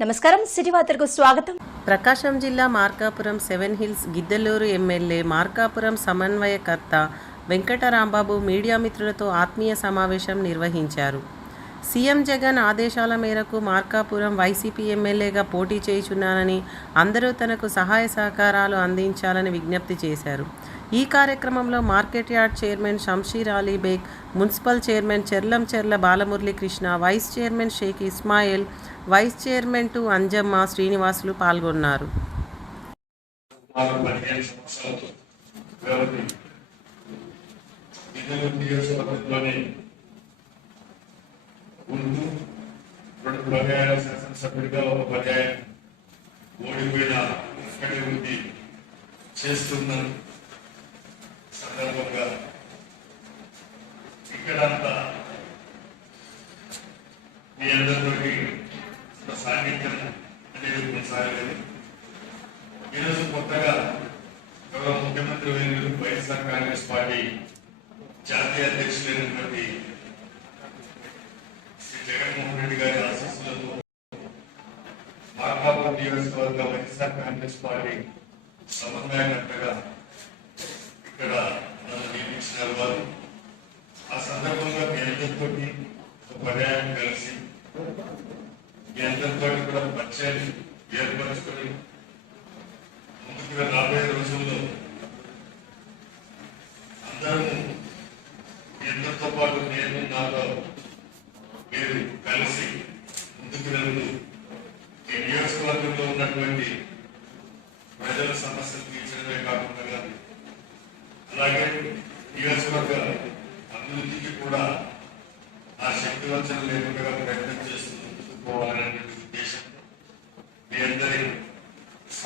నమస్కారం సిటీ వార్తలకు స్వాగతం. ప్రకాశం జిల్లా Markapuram seven hills Giddalur MLA Markapuram సమన్వయకర్త వెంకటరాంబాబు మీడియా మిత్రులతో ఆత్మీయ సమావేశం నిర్వహించారు. సీఎం జగన్ ఆదేశాల మేరకు మార్కాపురం వైసీపీ ఎమ్మెల్యేగా పోటీ చేయుచున్నానని అందరూ తనకు సహాయ సహకారాలు అందించాలని విజ్ఞప్తి చేశారు. ఈ కార్యక్రమంలో market yard chairman Shamsheer Ali Baig municipal chairman Cherlam Cherla Balamuralikrishna vice chairman Sheikh Ismail vice chairman to Anjamma Srinivasulu పాల్గొన్నారు. శాసనసభ్యుడిగా ఒక పర్యాయం ఓడిపోయిన ఉండి సందర్భంగా ఇక్కడంతా మీ అందరితోటి ఒక అనేది కొనసాగలేదు. ఈరోజు కొత్తగా గౌరవ ముఖ్యమంత్రి వైద్యులు వైఎస్ఆర్ కాంగ్రెస్ పార్టీ జాతీయ అధ్యక్షులైనటువంటి శ్రీ జగన్మోహన్ రెడ్డి గారి ఆశీస్సులతో మార్కాపురం నియోజకవర్గ వైఎస్ఆర్ కాంగ్రెస్ పార్టీ సమన్వయకర్తగా ఇక్కడ నన్ను నియమించిన వారు ఆ సందర్భంగా మీ అందరితో ఒక పర్యాయం కలిసి మీ అందరితో కూడా పరిచయం ఏర్పరచుకొని ముందుకు రాబోయే రోజుల్లో అందరము మీ అందరితో పాటు నేను నాతో మీరు కలిసి ముందుకు వెళ్తూ ఈ నియోజకవర్గంలో ఉన్నటువంటి ప్రజల సమస్యలు తీర్చడమే కాకుండా అలాగే నియోజకవర్గ అభివృద్ధికి కూడా ఆ శక్తి వంచన లేకుండా ప్రయత్నం చేస్తూ ముందుకు పోవాలనే ఉద్దేశంతో మీ అందరి